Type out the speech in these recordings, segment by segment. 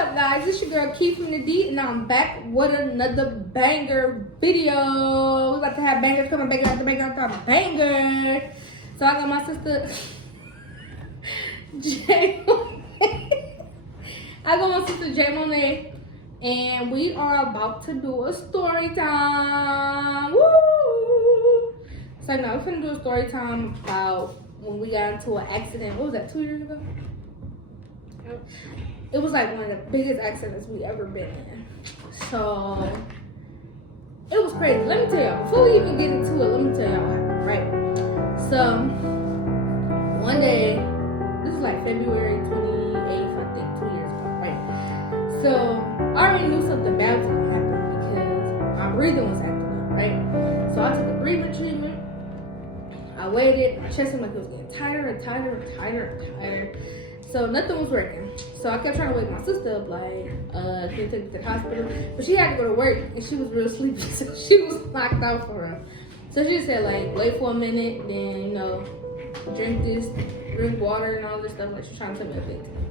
up, guys? It's your girl Keith from the D, and I'm back with another banger video. We about to have bangers coming, banger after banger after banger. So I got my sister J. I got my sister J Monet, and we are about to do a story time. Woo! So now we're gonna do a story time about when we got into an accident. What was that? 2 years ago. It was like one of the biggest accidents we ever been in. So it was crazy. Let me tell y'all, before we even get into it, let me tell y'all what happened, right? So one day, this was like February 28th, I think, 2 years ago, right? So I already knew something bad was gonna happen because my breathing was acting up, right? So I took a breathing treatment. I waited, my chest seemed like it was getting tighter and tighter and tighter and tighter. So nothing was working. So I kept trying to wake my sister up, like, can you take me to the hospital? But she had to go to work, and she was real sleepy, so she was knocked out for her. So she just said, like, wait for a minute, then, you know, drink water and all this stuff. Like, she's trying to tell me everything.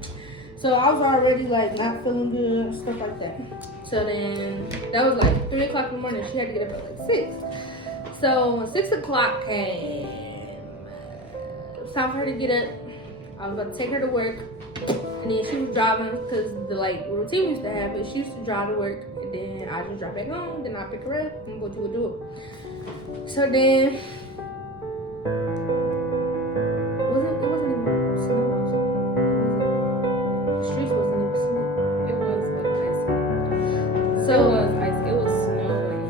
So I was already, like, not feeling good and stuff like that. So then, that was, like, 3 o'clock in the morning. She had to get up at, like, 6. So when 6 o'clock came, it was time for her to get up. I was about to take her to work, and then she was driving because the routine we used to have is she used to drive to work, and then I just drive back home, then I pick her up and go to a door. So then it wasn't even snow outside. The streets wasn't even snow. It was icy. So It was icy. It was snowing.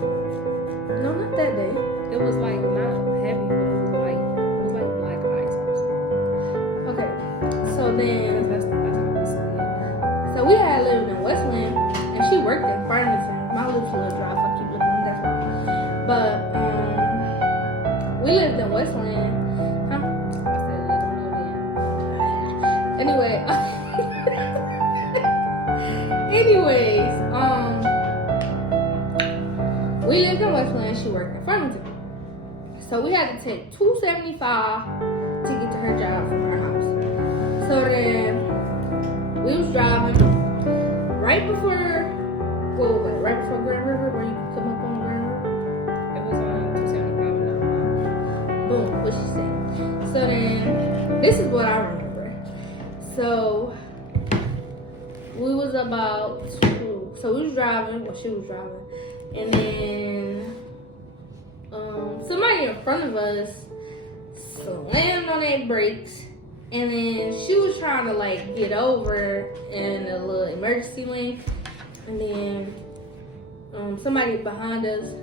no, not that day. It was like not heavy, but it was like black ice or something. Okay, so then. That's how we see it. So we had lived in Westland, and she worked in Farmington. My lips a little dry if I keep looking at that. But we lived in Westland. Huh? I said little then. Anyway, anyways, we lived in Westland. She worked in Farmington. So we had to take 275 to get to her job from her house. So then we was driving right before Grand River, where you can come up on Grand River. It was on 275 now. Boom, what she said. So then, this is what I remember. So we was we was driving, she was driving, and then somebody in front of us slammed on their brakes. And then she was trying to get over in a little emergency lane, and then somebody behind us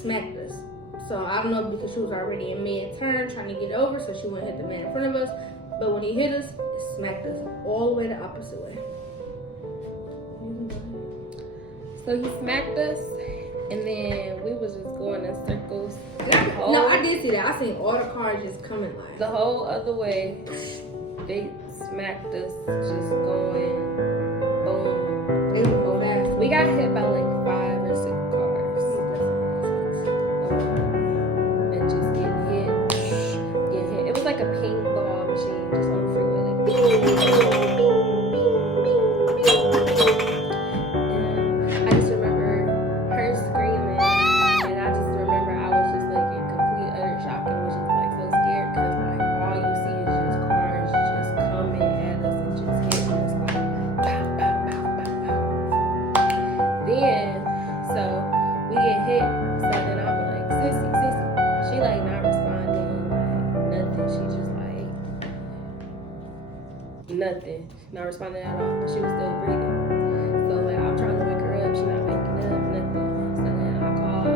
smacked us. So I don't know, because she was already in mid-turn trying to get over, so she wouldn't hit the man in front of us. But when he hit us, it smacked us all the way the opposite way. So he smacked us, and then we was just going in circles. No, I did see that. I seen all the cars just coming The whole other way, they smacked us, just going boom. They would go fast. We got hit by like 5 or 6 cars. And just getting hit. It was like a paintball machine just on the freeway. Like, and I just remember her screaming. And I just remember I was just like in complete utter shock and was just like so scared because like all you see is just cars just coming at us and just hitting us like pow, pow, pow, pow, pow. Then, so we get hit. So then I'm like, sissy. She like not responding, like nothing. She just like nothing, not responding at all. But she was still breathing. So like I'm trying to wake her up. She not waking up, nothing. So then I called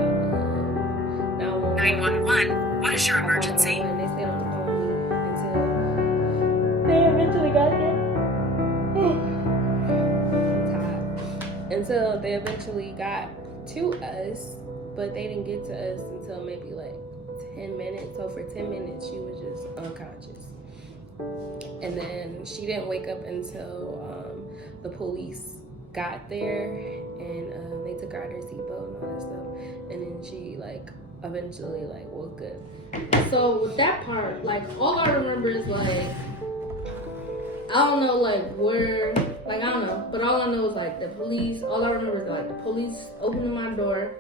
911. What is your emergency? And they stayed on the phone with me until they eventually got there. I'm tired. Until they eventually got to us, but they didn't get to us until maybe like 10 minutes. So for 10 minutes, she was just unconscious. And then she didn't wake up until the police got there, and they took her out her seatbelt and all that stuff. And then she eventually woke up. So with that part, all I remember is I don't know where, I don't know, but all all I know is like the police. All I remember is like the police opening my door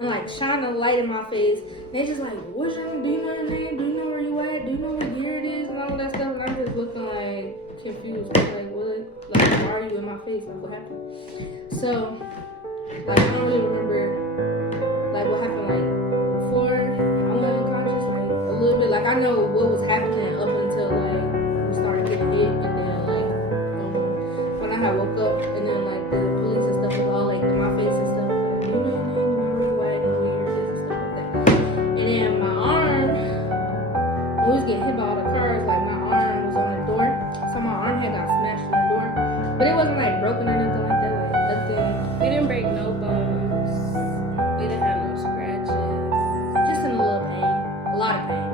and like shining a light in my face. And they just like, what's your name? Do you know your name? Do you know where you at? Do you know what year it is? And all that stuff. And I'm just looking like confused. Like, what? Like, why are you in my face? Like, what happened? So, like, I don't really remember like what happened like before I went unconscious. Like a little bit. Like I know what was happening up until like we started getting hit, and then like when I had woke up, and then like the police and stuff was all like in my face and stuff. Like, you know, why I know where it is and stuff like that. And then my arm, when we was getting hit by all the cars, like my arm was on the door, so my arm had got smashed on the door, but it wasn't like broken or nothing like that. Like nothing. We didn't break no bones. We didn't have no scratches. Just in a little pain, a lot of pain.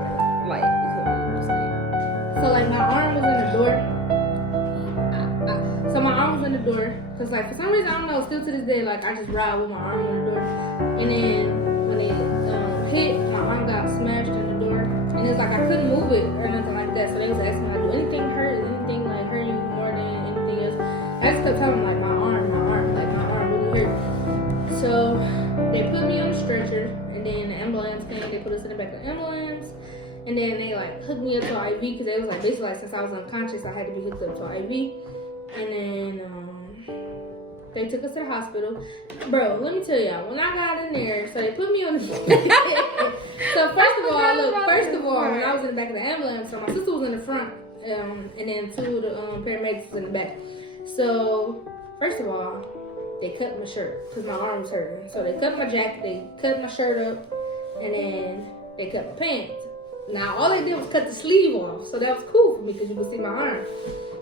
Like, we couldn't move to sleep. So like my arm was in the door. So my arm was in the door, cause like for some reason I don't know, still to this day like I just ride with my arm in the door. And then when it hit, my arm got smashed in the door, and it's like I couldn't move it or nothing like that. So they was asking me like, do anything hurt? Is anything like hurt you more than anything else? I just kept telling them like my arm, like my arm really hurt. So they put me on the stretcher, and then the ambulance came. They put us in the back of the ambulance. And then they like hooked me up to IV because they was like basically like since I was unconscious I had to be hooked up to IV. And then they took us to the hospital. Bro, let me tell y'all, when I got in there, so they put me on the So first of all, when I was in the back of the ambulance, so my sister was in the front, and then two of the paramedics was in the back. So first of all, they cut my shirt because my arm was hurting. So they cut my jacket, they cut my shirt up, and then they cut my pants. Now, all they did was cut the sleeve off, so that was cool for me because you could see my arm.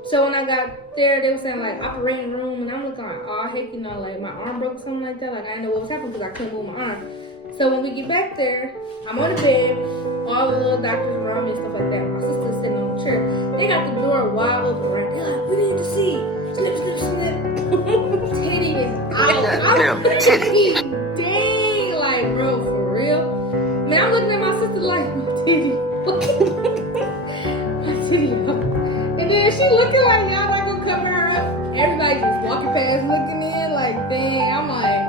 So when I got there, they were saying, like, operating room, and I'm looking like, oh, heck, you know, like, my arm broke or something like that. Like, I didn't know what was happening because I couldn't move my arm. So when we get back there, I'm on the bed, all the little doctors around me and stuff like that. My sister's sitting on the chair. They got the door wide open, right? They're like, we need to see. Snip, snip, snip. Titty is out. I'm like, dang, like, bro, for real? Man, I'm looking at my sister like, my titty. My titty out. And then she looking like, y'all not gonna cover her up. Everybody just walking past, looking in, like, dang. I'm like,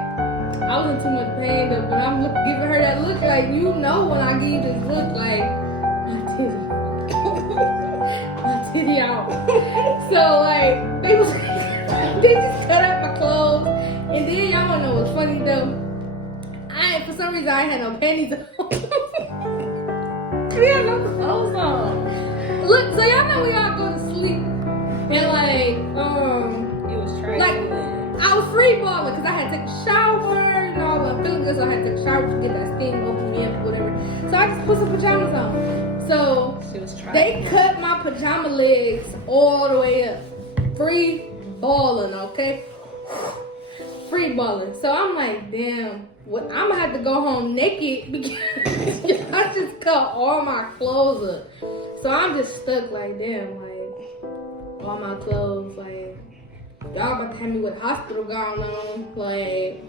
I was in too much pain, though, but I'm giving her that look like, you know when I give you this look, like, my titty. My titty out. So, like, they just cut out my clothes. And then y'all wanna know what's funny, though? For some reason, I had no panties on. We had no clothes on. Look, so y'all know we all go to sleep. And like, it was trash. Like, I was free balling because I had to take a shower, you know, I wasn't feeling good, so I had to take a shower to get that steam open me up or whatever. So I just put some pajamas on. So they cut my pajama legs all the way up. Free balling, okay? Free balling. So I'm like, damn. What, I'm gonna have to go home naked because I just cut all my clothes up. So I'm just stuck like, damn, like, all my clothes, like, y'all about to have me with hospital gown on, like,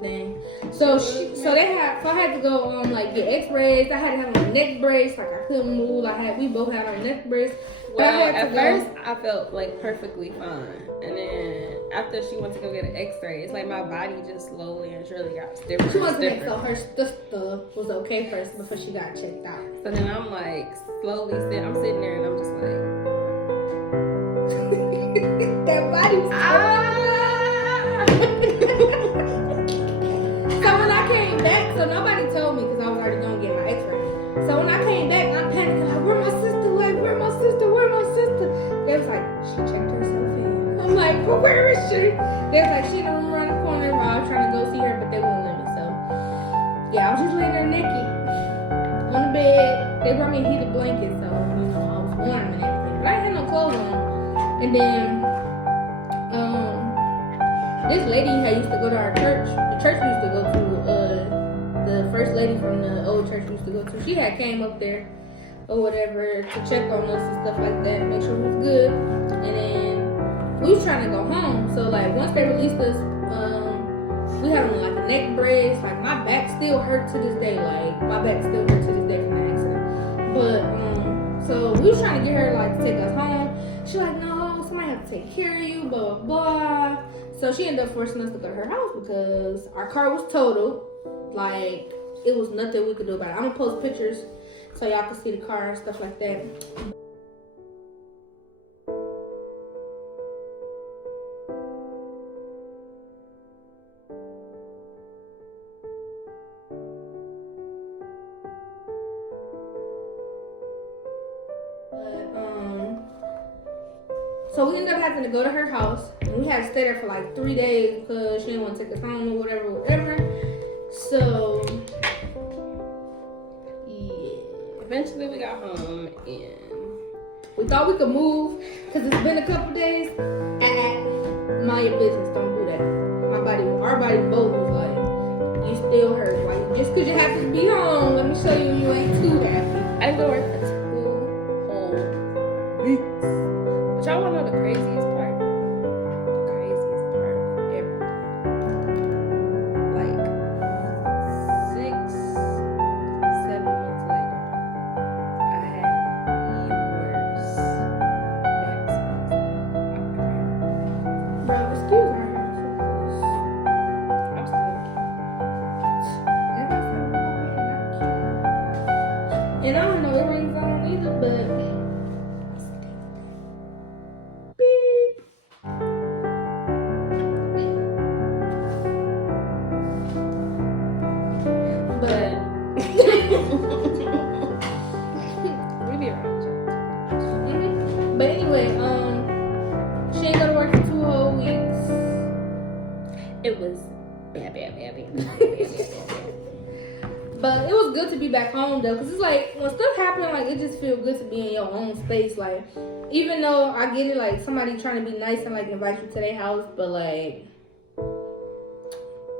dang. So I had to go like get x-rays. I had to have on a neck brace, like I couldn't move. We both had our neck brace. Well, at first I felt like perfectly fine, and then after she went to go get an X-ray, it's like my body just slowly and surely got stiffer. She was like, so her sister was okay first before she got checked out. So then I'm like slowly I'm sitting there and I'm just like, that body was So when I came back, so nobody told me because I was already gonna get my X-ray. So when I came back, I'm panicking like, where my sister? Like, where my sister? Where my sister? They was like, she checked herself in. I'm like, well, where is she? They was like, she in the room around the corner. I was trying to go see her, but they wouldn't let me. So yeah, I was just laying there naked on the bed. They brought me a heated blanket, so you know I was warm and everything, but I had no clothes on. And then this lady had used to go to our church. The church we used to go to. The first lady from the old church we used to go to. She had came up there or whatever to check on us and stuff like that, make sure we was good. And then we was trying to go home. So like once they released us, we had on like a neck brace. Like my back still hurt to this day. Like my back still hurt to this day from the accident. But so we was trying to get her like to take us home. She like, no, somebody have to take care of you, blah, blah, blah. So she ended up forcing us to go to her house because our car was totaled. Like, it was nothing we could do about it. I'm gonna post pictures so y'all can see the car and stuff like that. So we ended up having to go to her house, and we had to stay there for like 3 days because she didn't want to take us home or whatever. So, yeah. Eventually we got home and We thought we could move because it's been a couple days. Mind your business, don't do that. Our body both was like, you still hurt. Like, just because you have to be home, let me show you ain't too happy. I didn't go to work for 2 whole weeks. But y'all wanna know the craziest part? The craziest part of everything. Like 6, 7 months later, I had the worst back spasm. Bro, excuse me. I'm still And I don't know earrings on either, but beep. But we be around you. but anyway, she ain't go to work for 2 whole weeks. It was bad. But it was good to be back home though, cause it's like when stuff happen, like it just feels good to be in your own space. Like even though I get it, like somebody trying to be nice and like invite you to their house, but like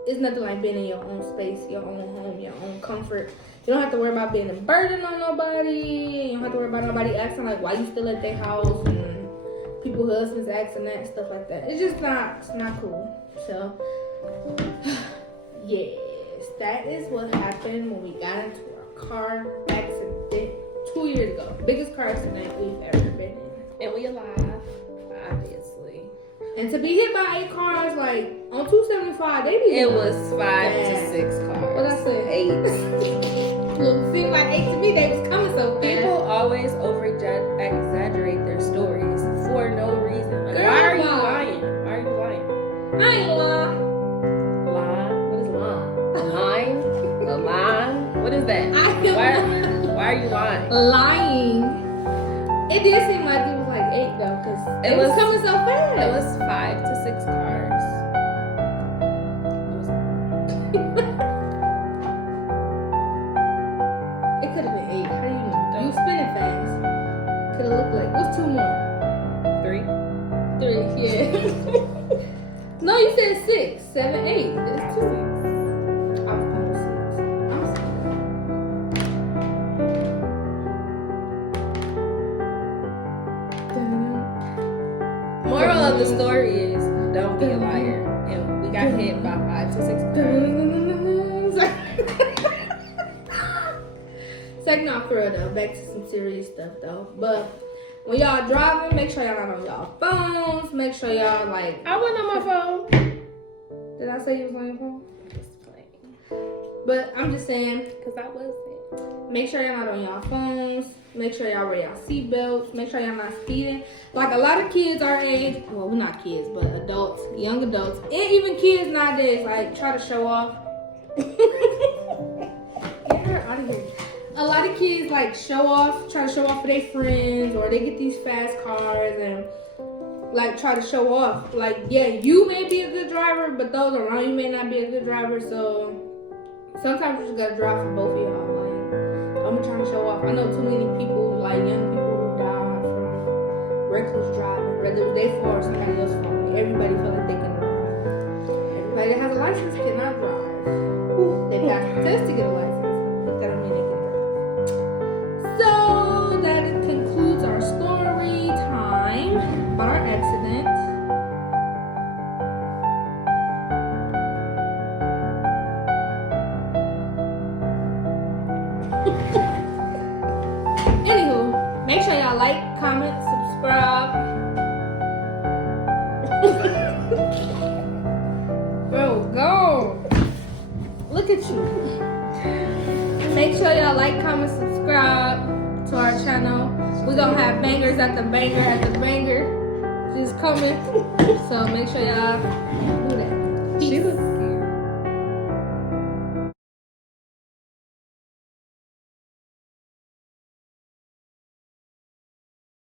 it's nothing like being in your own space, your own home, your own comfort. You don't have to worry about being a burden on nobody. You don't have to worry about nobody asking like why you still at their house and people husbands asking that and stuff like that. It's just it's not cool. So yes, that is what happened when we got into our car accident 2 years ago. Biggest car accident we've ever been in. And we alive, obviously. And to be hit by 8 cars, like on 275, they be It was 5 bad. to 6 cars. What I said? 8. Look, it seemed like 8 to me. They was coming so fast. People always exaggerate their stories for no reason. Like, Girl, why are you why? lying? Why are you lying? I ain't lying. Lie? What is lying? A line? A line? What is that? I am Why are you lying? lying. It did seem like it was like 8 though, because it was coming so fast. It was 5 to 6 cars. It could have been 8. How do you know? You spinning fast. Could have looked like what's 2 more? 3. 3, yeah. No, you said 6, 7, 8. That's 2. I was going 6. I'm sorry. Moral of the story is don't be a liar. And we got hit by 5 to 6 cars. Second off for real though, back to some serious stuff though. But when y'all driving, make sure y'all not on y'all phones. Make sure y'all like. I wasn't on my phone. Did I say you was on your phone? Just playing. But I'm just saying, Because I wasn't. make sure y'all not on y'all phones. Make sure y'all wear y'all seatbelts. Make sure y'all not speeding. Like a lot of kids our age, well, we're not kids, but adults, young adults, and even kids nowadays, like try to show off. Get her out of here. A lot of kids like try to show off for their friends, or they get these fast cars and like try to show off. Like, yeah, you may be a good driver, but those around you may not be a good driver. So sometimes you just gotta drive for both of y'all. Like, I'm trying to show off. I know too many people, like young people, who die from reckless driving, whether it was their fault or somebody else's fault. Like, everybody feel like they can drive. Everybody that has a license cannot drive. They pass the test to get a license, but that don't mean they can drive. So that concludes our story time about our accident. Anywho, make sure y'all like, comment, subscribe. Look at you. Make sure y'all like, comment, subscribe to our channel. We're gonna have bangers at the banger just coming. So make sure y'all do that. Peace.